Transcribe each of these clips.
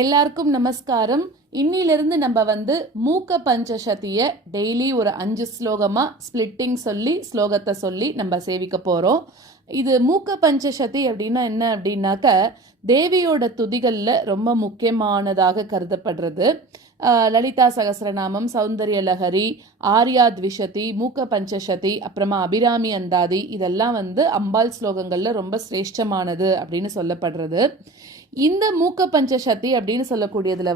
எல்லாருக்கும் நமஸ்காரம். இன்னிலிருந்து நம்ம மூக்க பஞ்சசதிய டெய்லி ஒரு 5 ஸ்லோகமா ஸ்பிளிட்டிங் சொல்லி ஸ்லோகத்தை சொல்லி நம்ம சேவிக்க போறோம். இது மூக்க பஞ்சசதி அப்படின்னா என்ன அப்படின்னாக்க தேவியோட துதிகள்ல ரொம்ப முக்கியமானதாக கருதப்படுறது. லலிதா சகஸ்ரநாமம், சௌந்தர்ய லஹரி, ஆர்யா த்விஷதி, மூக்க பஞ்சசதி, அப்புறமா அபிராமி அந்தாதி, இதெல்லாம் அம்பாள் ஸ்லோகங்கள்ல ரொம்ப சிரேஷ்டமானது அப்படின்னு சொல்லப்படுறது. இந்த மூக்க பஞ்சசதி அப்படின்னு சொல்லக்கூடியதுல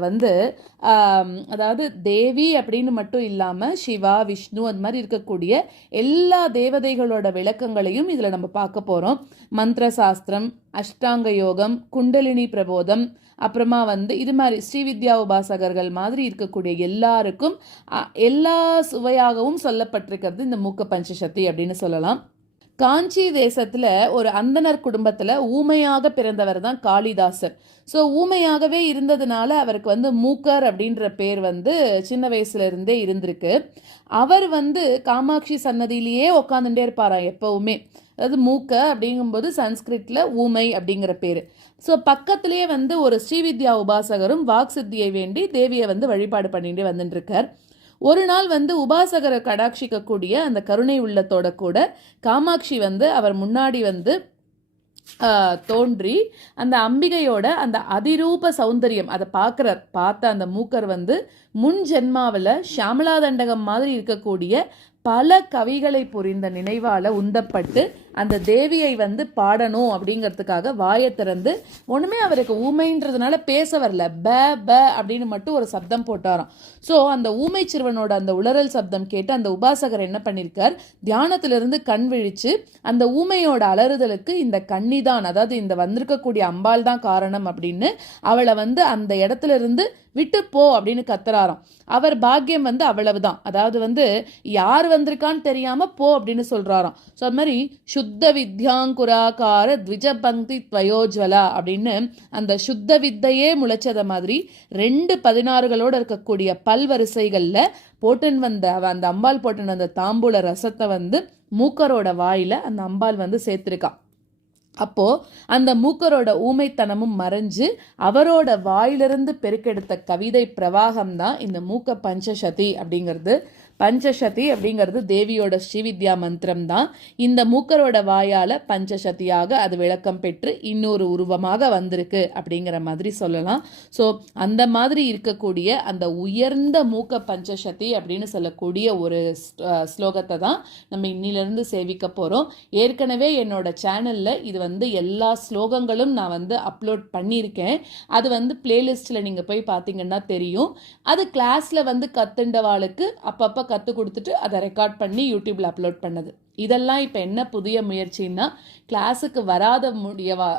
அதாவது தேவி அப்படின்னு மட்டும் இல்லாம சிவா, விஷ்ணு அது மாதிரி இருக்கக்கூடிய எல்லா தேவதைகளோட விளக்கங்களையும் இதுல நம்ம பார்க்க போறோம். மந்திர சாஸ்திரம், அஷ்டாங்க யோகம், குண்டலினி பிரபோதம், அப்புறமா இது மாதிரி ஸ்ரீவித்யா உபாசகர்கள் மாதிரி இருக்கக்கூடிய எல்லாருக்கும் எல்லா சுவையாகவும் சொல்லப்பட்டிருக்கிறது இந்த மூக்க பஞ்சசதி அப்படின்னு சொல்லலாம். காஞ்சி தேசத்துல ஒரு அந்தனர் குடும்பத்துல ஊமையாக பிறந்தவர் தான் காளிதாசர். ஸோ ஊமையாகவே இருந்ததுனால அவருக்கு மூக்கர் அப்படின்ற பேர் சின்ன வயசுல இருந்தே இருந்திருக்கு. அவர் காமாட்சி சன்னதியிலேயே உட்காந்துட்டே இருப்பாராம் எப்பவுமே. அதாவது மூக்க அப்படிங்கும்போது சன்ஸ்கிரிட்ல ஊமை அப்படிங்கிற பேரு. ஸோ பக்கத்திலேயே ஒரு ஸ்ரீவித்யா உபாசகரும் வாக் சித்தியை வேண்டி தேவியை வழிபாடு பண்ணிட்டே வந்துட்டு இருக்கார். ஒரு நாள் உபாசகரை கடாட்சிக்கக்கூடிய அந்த கருணை உள்ளத்தோட கூட காமாட்சி அவர் முன்னாடி தோன்றி அந்த அம்பிகையோட அந்த அதிரூப சௌந்தரியம் அதை பார்த்த அந்த மூக்கர் முன் ஜென்மாவில் ஷியாமலா தண்டகம் மாதிரி இருக்கக்கூடிய பல கவிகளை புரிந்த நினைவால உந்தப்பட்டு அந்த தேவியை பாடணும் அப்படிங்கிறதுக்காக வாயை திறந்து, ஒண்ணுமே அவருக்கு ஊமைன்றதுனால பேச வரல, ப ப அப்படின்னு மட்டும் ஒரு சப்தம் போட்டாராம். ஸோ அந்த ஊமை சிறுவனோட அந்த உளறல் சப்தம் கேட்டு அந்த உபாசகர் என்ன பண்ணிருக்கார், தியானத்திலிருந்து கண் விழிச்சு அந்த ஊமையோட அலறுதலுக்கு இந்த கன்னிதான், அதாவது இந்த வந்திருக்கக்கூடிய அம்பாள் தான் காரணம் அப்படின்னு அவளை அந்த இடத்துல இருந்து விட்டு போ அப்படின்னு கத்துறாராம். அவர் பாக்கியம் அவ்வளவுதான், அதாவது யார் வந்திருக்கான்னு தெரியாம போ அப்படின்னு சொல்றாராம். ஸோ அது மாதிரி சுத்த வித்யாங்குராகார த்விஜபங்கி துவயோஜ்வலா அப்படின்னு அந்த சுத்த வித்தையே முளைச்சத மாதிரி 2 16களோட இருக்கக்கூடிய பல்வரிசைகள்ல போட்டுன்னு அந்த அம்பாள் போட்டுன்னு அந்த தாம்பூல ரசத்தை மூக்கரோட வாயில அந்த அம்பாள் சேர்த்திருக்கா. அப்போ அந்த மூக்கரோட ஊமைத்தனமும் மறைஞ்சு அவரோட வாயிலிருந்து பெருக்கெடுத்த கவிதை பிரவாகம் தான் இந்த மூக்க பஞ்சசதி அப்படிங்கிறது. பஞ்சசதி அப்படிங்கிறது தேவியோட ஸ்ரீவித்யா மந்திரம் தான். இந்த மூக்கரோட வாயால பஞ்சசதியாக அது விளக்கம் பெற்று இன்னொரு உருவமாக வந்திருக்கு அப்படிங்கிற மாதிரி சொல்லலாம். ஸோ அந்த மாதிரி இருக்கக்கூடிய அந்த உயர்ந்த மூக்க பஞ்சசதி அப்படின்னு சொல்லக்கூடிய ஒரு ஸ்லோகத்தை தான் நம்ம இன்னிலிருந்து சேவிக்க போறோம். ஏற்கனவே என்னோட சேனல்ல இது எல்லா ஸ்லோகங்களும் நான் அப்லோட் பண்ணியிருக்கேன். அது பிளேலிஸ்ட்ல நீங்க போய் பார்த்தீங்கன்னா தெரியும். அது கிளாஸ்ல கத்துண்டவாளுக்கு அப்பப்ப கற்றுக் கொடுத்துட்டு அதை ரெக்கார்ட் பண்ணி யூடியூப்ல அப்லோட் பண்ணது. இதெல்லாம் இப்போ என்ன புதிய முயற்சின்னா, கிளாஸுக்கு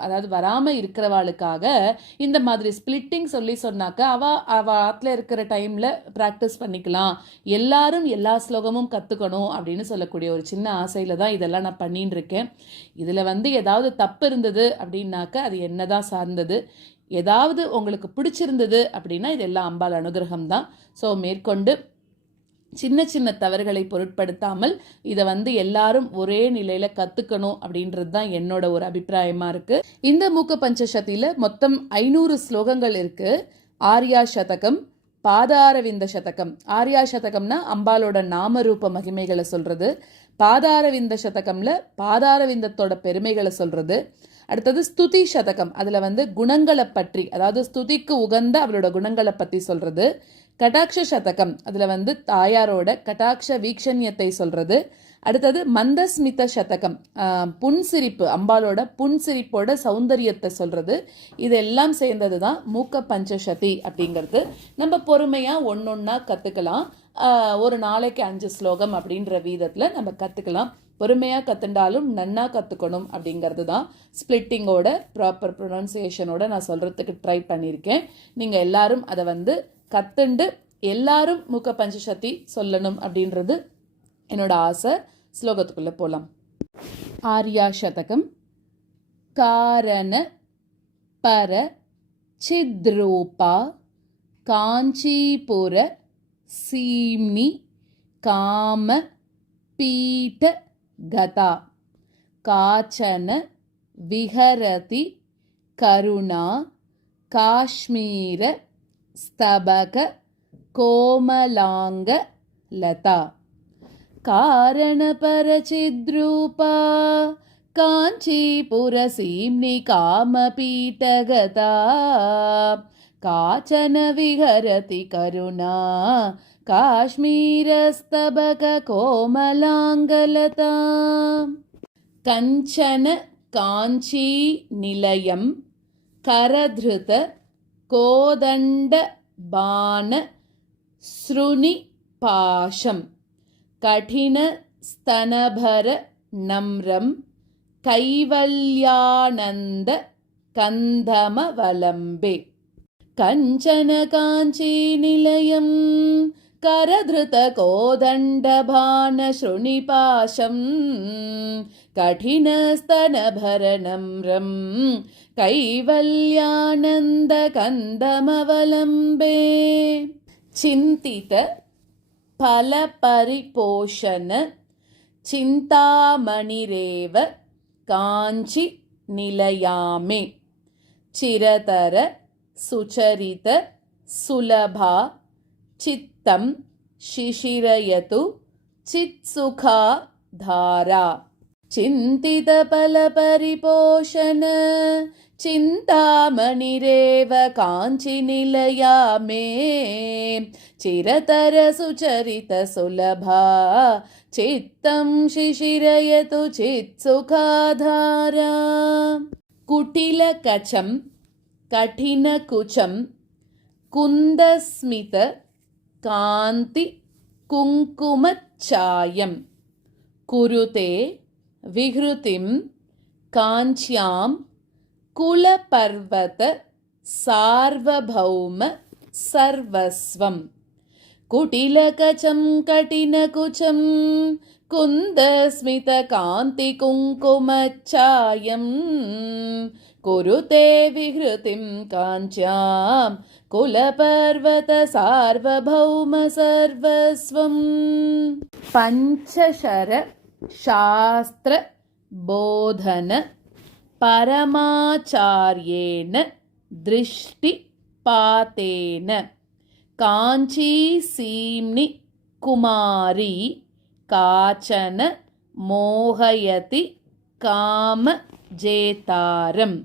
அதாவது வராமல் இருக்கிறவாளுக்காக இந்த மாதிரி ஸ்பிளிட்டிங் சொன்னாக்க அவ ஆத்துல இருக்கிற டைம்ல ப்ராக்டிஸ் பண்ணிக்கலாம், எல்லாரும் எல்லா ஸ்லோகமும் கற்றுக்கணும் அப்படின்னு சொல்லக்கூடிய ஒரு சின்ன ஆசையில தான் இதெல்லாம் நான் பண்ணிட்டு இருக்கேன். இதில் ஏதாவது தப்பு இருந்தது அப்படின்னாக்க அது என்னதான் சார்ந்தது, ஏதாவது உங்களுக்கு பிடிச்சிருந்தது அப்படின்னா இதெல்லாம் அம்பாள் அனுகிரகம் தான். ஸோ மேற்கொண்டு சின்ன சின்ன தவறுகளை பொருட்படுத்தாமல் இதை எல்லாரும் ஒரே நிலையில கத்துக்கணும் அப்படின்றது தான் என்னோட ஒரு அபிப்பிராயமா இருக்கு. இந்த மூக்க பஞ்சசதியில மொத்தம் 500 ஸ்லோகங்கள் இருக்கு. ஆர்யா சதகம், பாதாரவிந்த சதகம். ஆர்யா சதகம்னா அம்பாலோட நாமரூப மகிமைகளை சொல்றது. பாதாரவிந்த சதகம்ல பாதாரவிந்தத்தோட பெருமைகளை சொல்றது. அடுத்தது ஸ்துதி சதகம், அதுல குணங்களை பற்றி, அதாவது ஸ்துதிக்கு உகந்த அவளோட குணங்களை பத்தி சொல்றது. கடாட்ச சதகம், அதுல தாயாரோட கடாட்ச வீக்ஷண்யத்தை சொல்றது. அடுத்தது மந்தஸ்மித சதகம், புன்சிரிப்பு, அம்பாலோட புன்சிரிப்போட சௌந்தரியத்தை சொல்றது. இதெல்லாம் சேர்ந்ததுதான் மூக்க பஞ்சசதி அப்படிங்கிறது. நம்ம பொறுமையா ஒன்னொன்னா கத்துக்கலாம். ஒரு நாளைக்கு 5 ஸ்லோகம் அப்படின்ற வீதத்துல நம்ம கத்துக்கலாம். பொறுமையாக கற்றுண்டாலும் நன்னா கற்றுக்கணும் அப்படிங்கிறது தான் ஸ்பிளிட்டிங்கோட ப்ராப்பர் ப்ரொனன்சியேஷனோட நான் சொல்கிறதுக்கு ட்ரை பண்ணியிருக்கேன். நீங்கள் எல்லாரும் அதை கற்றுண்டு எல்லாரும் மூக்க பஞ்சசதி சொல்லணும் அப்படின்றது என்னோட ஆசை. ஸ்லோகத்துக்குள்ளே போகலாம். ஆர்யா சதகம். காரண பர சித்ரூபா காஞ்சிபுர சீம்னி காம பீட கதா காச்சன விஹரதி கருணா காஷ்மீர ஸ்தபக கோமலாங்க லதா காரணபரசித்ரூபா காஞ்சிபுரசீம்னி காமபீட்டகதா காச்சன விஹரதி கருணா காஷ்மீரஸ்தபக கோமலாங்கலதா கஞ்சன காஞ்சி நிலையம் கரத்ருத கோதண்ட பான ஸ்ருணி பாஷம் கடின ஸ்தனபர நம்ரம் கைவல்யானந்த கந்தமவலம்பே கஞ்சன காஞ்சி நிலையம் கரத்ருத கோதண்டபான ஸ்ருணிபாஷம் கடின ஸ்தனபர நம்ரம் கைவல்யானந்த கந்தமவலம்பே சிந்தித பலபரிபோஷண சிந்தாமணிரேவ காஞ்சி நிலையாமே சிரதர சுச்சரித சுலபா சித்தம் சிசிரயது சித்சுகா தாரா சிந்தித பலபரிபோஷண சிந்தாமணிரேவ காஞ்சி நிலையாமே சிரதர சுச்சரித சுலபா சித்தம் சிசிரயது சித்சுகாதாரா குட்டிலகச்சம் கடினகுச்சம் குந்தஸ்மித காந்தி குங்குமச்சாயம் குருதே விஹ்ருதிம் காஞ்ச்யாம் குலபர்வத சார்வபௌம சர்வஸ்வம் குட்டிலகச்சம் கடினகுச்சம் குந்தஸ்மித காந்தி குங்குமச்சாயம் குருதே விஹ்ருதிம் காஞ்ச்யாம் குலபர்வத சார்வபௌம சர்வஸ்வம் பஞ்சசர சாஸ்திர போதன பரமாச்சார்யேன திருஷ்டி பாதேன காஞ்சி சீம்னி குமாரி காச்சன மோகயதி காம ஜேதாரம்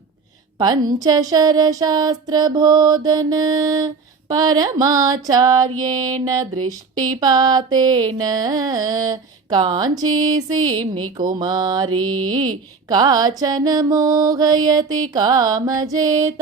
பஞ்சசர சாஸ்திர போதன பரமாச்சார்யேன திருஷ்டிபாதேன காஞ்சி சீம்னி குமாரி காச்சன மோகயதி காமஜேதாரம்.